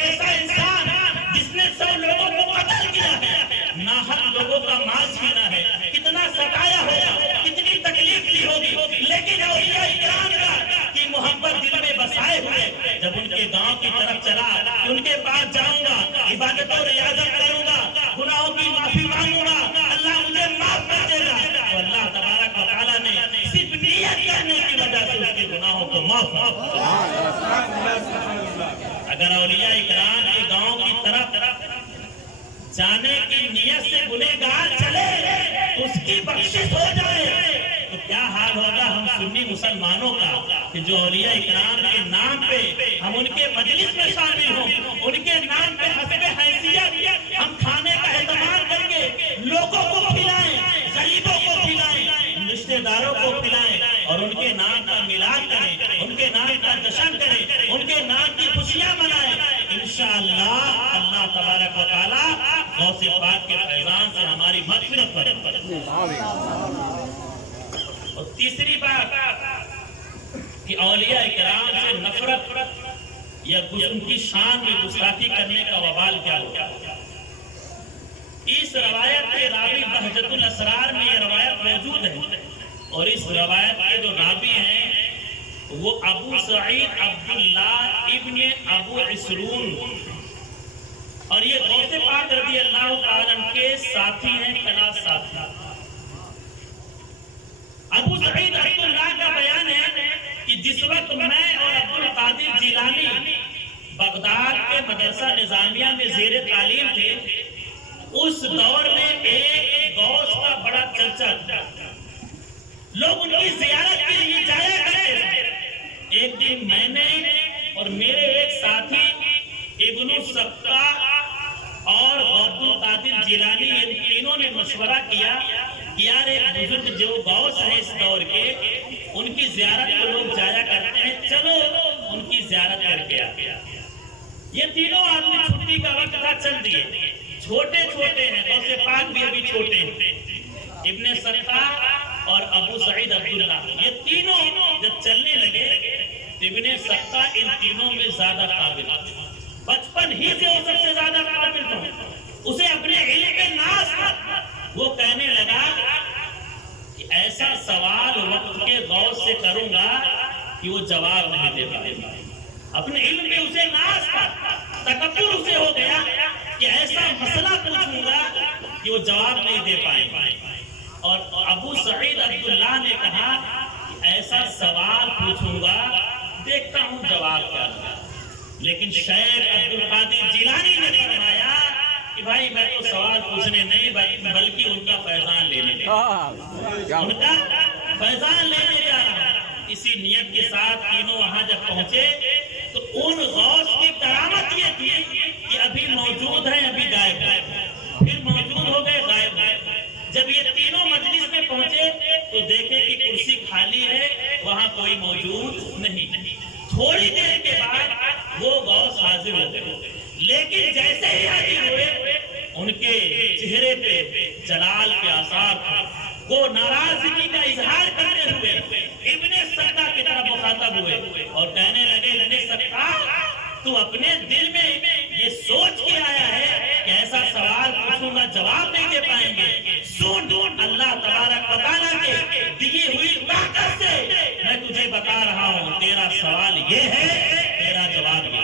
ایسا انسان جس نے 100 لوگوں کو قتل کیا ہے، ناحق لوگوں کا مال چھینا ہے، کتنا ستایا ہوگا، کتنی تکلیف دی ہوگی، لیکن اولیاء کرام کی محبت دل میں بسائے ہوئے جب ان کے گاؤں کی طرف چلا کہ ان کے پاس جاؤں گا، عبادت و ریاضت کروں گا، گناہوں کی معافی مانگوں گا، اللہ مجھے معاف کر دے گا، تو اللہ تبارک و تعالیٰ نے صرف نیت کرنے کی وجہ سے اس کے گناہوں کو معاف کیا۔ اگر اولیاء کرام کے گاؤں کی طرف جانے کی نیت سے گنہگار چلے تو اس کی بخشش ہو جائے، تو کیا حال ہوگا ہم سنی مسلمانوں کا کہ جو اولیاء کرام کے نام پہ ہم ان کے مجلس میں شامل ہوں، ان کے نام پہ حسب حیثیت ہم کھانے کا اہتمام کر کے لوگوں کو کھلائیں، غریبوں کو کھلائیں، رشتہ داروں کو کھلائیں اور ان کے نام کا میلاد کریں، ان کے نام کا جشن کریں، ان کے نام کی خوشیاں منائیں، انشاءاللہ اللہ تبارک و تعالیٰ غوث پاک کے فیضان سے ہماری مغفرت کرے۔ اور تیسری بات کہ اولیاء کرام سے نفرت یا ان کی شان میں گستاخی کرنے کا وبال کیا ہوگا۔ اس روایت کے راوی بہجت الاسرار میں یہ روایت موجود ہے، اور اس روایت کے جو راوی ہیں وہ ابو سعید عبداللہ ابن ابو عسرون، اور یہ غوث پاک رضی اللہ تعالیٰ عنہ کے ساتھی ہیں، کلاس ساتھی۔ ابو سعید عبداللہ کا بیان ہے کہ جس وقت میں اور عبدالقادر جیلانی بغداد کے مدرسہ نظامیہ میں زیر تعلیم تھے، اس دور میں ایک غوث کا بڑا چرچا تھا، لوگ ان کی زیارت کے لیے جایا کرتے تھے۔ ایک دن میں نے اور میرے ایک ساتھی ابن السقا اور عبدالقادر جیلانی ان تینوں نے مشورہ کیا کہ یار ایک بزرگ جو غوث ہے اس دور کے، ان کی زیارت کو لوگ جایا کرتے ہیں، چلو ان کی زیارت کر کے آتے ہیں۔ یہ تینوں آدمی چھٹی کا وقت تھا، چل دیے، چھوٹے چھوٹے ہیں، غوث پاک بھی ابھی چھوٹے ہیں، ابن سرقہ اور ابو سعید عبداللہ، یہ تینوں جب چلنے لگے ابن سرقہ ان تینوں میں زیادہ قابل، بچپن ہی سے وہ سب سے زیادہ قابل تھا، اسے اپنے علم میں ناز تھا۔ وہ کہنے لگا کہ ایسا سوال وقت کے غوث سے کروں گا کہ وہ جواب نہیں دے پائے گا۔ اپنے علم میں اسے ناز تھا، تکبر اسے ہو گیا کہ ایسا مسئلہ پوچھوں گا کہ وہ جواب نہیں دے پائیں گے۔ اور ابو سعید عبداللہ نے کہا کہ ایسا سوال پوچھوں گا، دیکھتا ہوں جواب کیا ہے۔ لیکن شیخ عبدالقادر جیلانی نے فرمایا کہ بھائی میں تو سوال پوچھنے نہیں بلکہ ان کا فیضان لینے جا رہا ہوں، ان کا فیضان لینے جا رہا ہوں۔ اسی نیت کے ساتھ تینوں وہاں جب پہنچے تو ان غوث کی کرامت یہ تھی کہ ابھی موجود ہیں، ابھی غائب ہیں، پھر موجود ہو گئے، غائب ہیں۔ جب یہ تینوں مجلس میں پہنچے تو دیکھے کہ کرسی خالی ہے، وہاں کوئی موجود نہیں۔ تھوڑی دیر کے بعد وہ غوث حاضر ہو گئے، لیکن جیسے ہی حاضر ہوئے ان کے چہرے پہ جلال کے آثار تھے، وہ ناراضگی کا اظہار کرتے ہوئے ابن سرقہ کی طرف مخاطب ہوئے اور کہنے لگے ابن سرقہ تو اپنے دل میں یہ سوچ کے آیا ہے کہ ایسا سوال پوچھوں گا جواب نہیں دے پائیں گے، سن اللہ تبارک و تعالیٰ کے دی ہوئی طاقت سے میں تجھے بتا رہا ہوں، تیرا سوال یہ ہے، تیرا جواب یہ ہے۔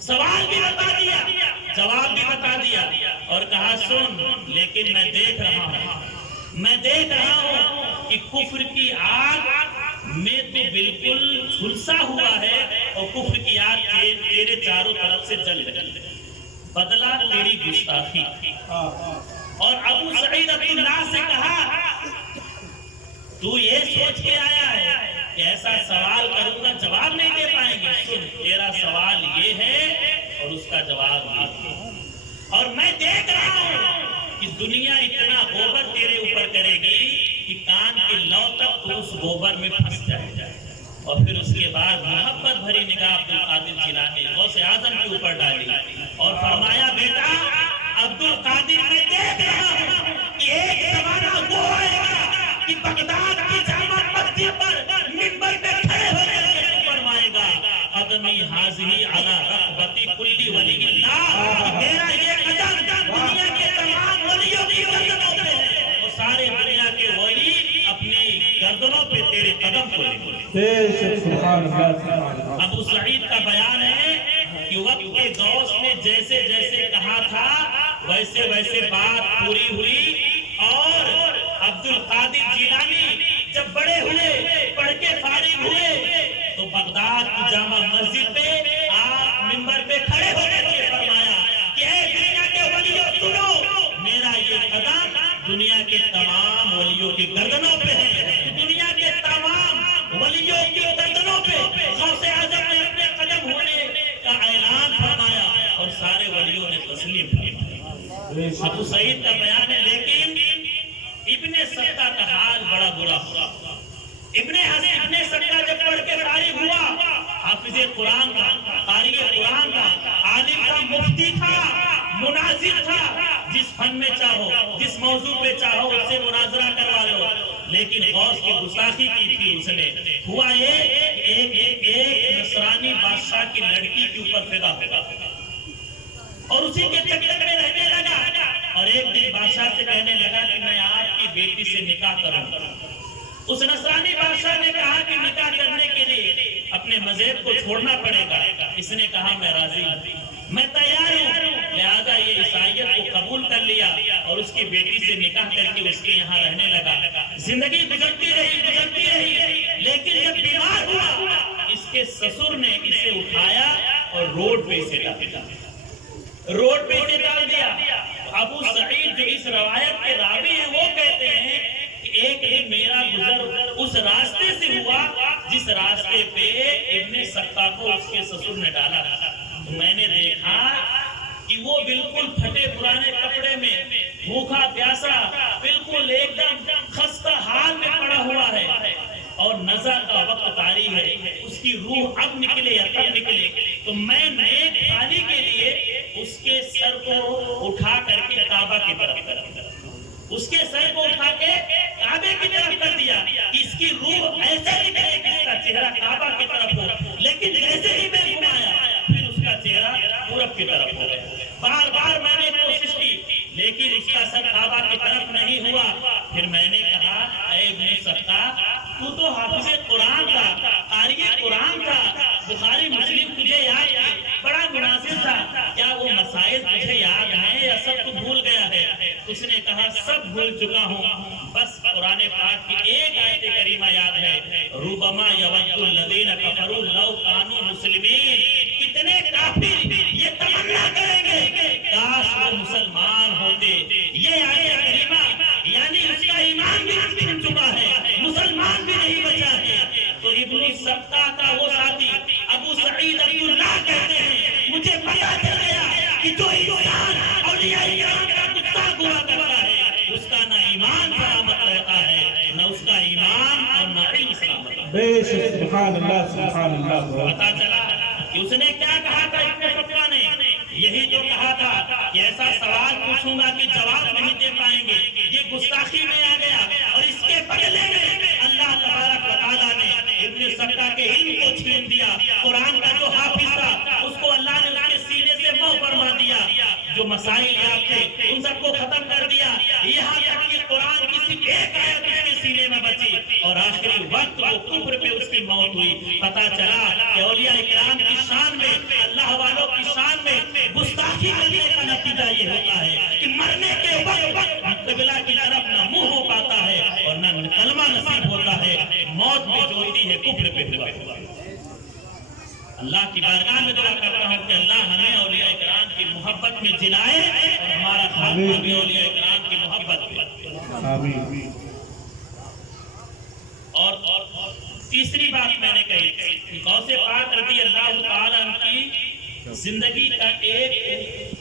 سوال بھی بتا دیا، جواب بھی بتا دیا، اور کہا سن لیکن میں دیکھ رہا ہوں کہ کفر کی آگ میں تو بالکل جھلسا ہوا ہے اور کفر کی آگ تیرے چاروں طرف سے جل رہی ہے، بدلہ تیری گستاخی۔ اور ابو سعید عبداللہ سے کہا تو یہ سوچ کے آیا ہے کہ ایسا سوال کروں گا جواب نہیں دے پائیں گے، سن تیرا سوال یہ ہے اور اس کا جواب یہ ہے، اور میں دیکھ رہا ہوں کہ دنیا اتنا گوبر تیرے اوپر کرے گی کہ کان کے لو تک تو اس گوبر میں پھنس جائے گا۔ اور پھر اس کے بعد محبت بھری نگاہ عبدالقادر جیلانی غوث اعظم کے اوپر ڈالی اور فرمایا بیٹا عبدالقادر میں دیکھ رہا ہوں کہ ایک زمانہ وہ آئے گا کہ بغداد کی جامع مسجد پر منبر پہ کھڑے ہو کر کے فرمائے گا قدمی حاضری علی رغبت उम्मती कुल्ली वलील्लाह, मेरा ये कदम दुनिया के तमाम वलियों की गर्दनों पे है और सारे दुनिया के वली अपनी गर्दनों पे तेरे कदम को ले। अबू सईद का बयान है कि वक्त के गौस ने जैसे जैसे कहा था वैसे वैसे बात पूरी हुई और अब्दुल कादिर जिलानी जब बड़े हुए, पढ़ के फारिग हुए, तो बगदाद की जामा मस्जिद पे आप मिंबर पे खड़े होने के फरमाया कि ऐ दुनिया के वलियों सुनो, मेरा ये कदम दुनिया के तमाम वलियों की गर्दनों पे है। दुनिया के तमाम वलियों की गर्दनों पे गौसे आजम ने अपने कदम होने का ऐलान फरमाया और सारे वलियों ने तस्लीम फरमाया। अबू सईद का बयान है, लेकिन इब्ने सत्ता का हाल बड़ा बुरा हुआ। इब्ने सत्ता जब पढ़ के फारिग हुआ, हाफिज कुरान का, कारी कुरान का, आलिम का, मुफ्ती था, मुनाजिर था, जिस फन में चाहो, जिस मौजू पे चाहो उससे मुनाजरा करवा लो, लेकिन गौस की गुस्ताखी की थी उसने। हुआ ये एक नसरानी बादशाह की लड़की के ऊपर फिदा होगा और उसी के चक्कर में रहने लगा और एक दिन बादशाह से कहने लगा कि मैं आपकी बेटी से निकाह करूंगा। उस नसरानी बादशाह ने कहा कि निकाह करने के लिए अपने मजहब को छोड़ना पड़ेगा। इसने कहा मैं राजी हूं, मैं तैयार हूं। लिहाजा ये ईसाइयत को कबूल कर लिया और उसकी बेटी से निकाह करके उसके यहाँ रहने लगा। जिंदगी गुजरती रही, लेकिन जब बीमार हुआ इसके ससुर ने इसे उठाया और रोड पे इसे डाल दिया। अबू सईद जो इस रवायत के रावी हैं वो कहते हैं कि एक दिन मेरा गुजर उस रास्ते से हुआ जिस रास्ते पे इब्ने सत्ता को उसके ससुर ने डाला। तो मैंने देखा कि वो बिल्कुल फटे पुराने कपड़े में, भूखा प्यासा, बिल्कुल एकदम खस्ता हाल में पड़ा हुआ है और नजर का वक्त तारी है, उसकी रूह अब निकले या तब निकले। तो मैं नेक खाली के लिए उसके सर को उठा करके काबा की तरफ, उसके सर को उठा के काबे की तरफ कर दिया कि इसकी रूह ऐसे निकले कि इसका चेहरा काबा की तरफ हो। लेकिन जैसे ही मैं घुमाया फिर उसका चेहरा पूरब की तरफ हो गया। बार बार मैंने कोशिश की लेकिन उसका सर काबा की तरफ नहीं हुआ। फिर मैंने कहा ऐ इब्ने सत्ता, तू तो हाफिज कुरान था, कारी कुरान था, बुखारी मुस्लिम तुझे याद है, बड़ा मुनासिब था, क्या वो मसाइल तुझे याद है या सब तू भूल गया है? उसने कहा सब भूल चुका हूँ, बस कुरान पाक की एक आयत करीमा याद है, रुबमा यवद्दुल लज़ीना कफरू लौ कानू मुस्लिमीन। कितने काफिर ये तमन्ना करेंगे काश वो मुसलमान होते। ये आयत करीमा यानी उसका ईमान भी छूट चुका है, मुसलमान भी नहीं बचा है। तो इब्ने सत्ता का वो साथी अबू सईद अब्दुल्लाह कहते हैं, मुझे पता चल गया कि जो इंसान औलिया इकराम का गुस्ताख हुआ करता है उसका ना ईमान सलामत रहता है, ना उसका ईमान और ना इल्म सलामत रहता है। सुभान अल्लाह। पता चला कि उसने क्या कहा था इब्ने सत्ता ने, यही जो कहा था कि ऐसा सवाल पूछूंगा कि जवाब नहीं दे पाएंगे। ये गुस्ताखी में आ गया और इसके बदले में अल्लाह तबारक व तआला ने इब्ने सत्ता के इल्म को छीन दिया। कुरान का जो हाफिज था उसको अल्लाह ने उसके सीने से मौत फरमा दिया। जो मसाइल याद थे उन सबको खत्म कर दिया। यहाँ तक कि कुरान की सिर्फ एक आयत उसके सीने में बची और आखिरी वक्त वो कुफ्र पे उसकी मौत हुई। पता चला कि औलिया इकराम की शान में, अल्लाह वालों की शान में गुस्ताखी करने का नतीजा ये होता है कि मरने के वक्त क़िबला की तरफ न मुंह हो पाता है और न कलमा नसीब होता है। मौत में जो होती है कुफ्र पे हुआ। अल्लाह की बारगाह में दुआ करता हूँ कि अल्लाह हमें औलिया इकराम की मोहब्बत में जिलाए और हमारा खात्मा भी औलिया इकराम की मोहब्बत में। आमीन। और तीसरी बात मैंने कही, गौसे पाक रज़ी अल्लाह तआला की जिंदगी का एक,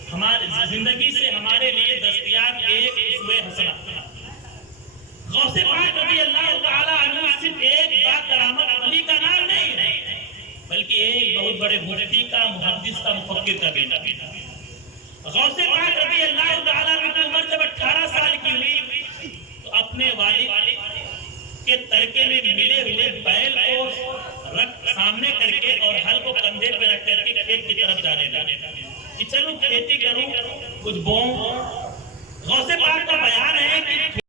हमारे जिंदगी से हमारे लिए दस्तयाब एक उसवे हसना। गौसे पाक रज़ी अल्लाह तआला अन्हु सिर्फ एक बाकरामत वली का नाम नहीं है बल्कि एक बहुत बड़े मुफ्ती का, मुहद्दिस का, मुफक्किर का बेटा भी था। गौसे पाक रज़ी अल्लाह तआला की उम्र जब 18 साल की हुई तो अपने वालिद के तरके में मिले हुए बैल को رکھ سامنے کر کے اور ہل کو کندھے پہ رکھ کر کے کھیت کی طرف جانے لگے کہ چلو کھیتی کروں، کچھ بوؤں